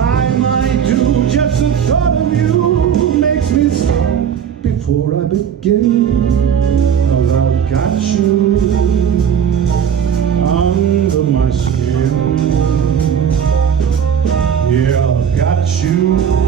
time I do, just the thought of you makes me stop before I begin. 'Cause I've got you under my skin. Yeah, I've got you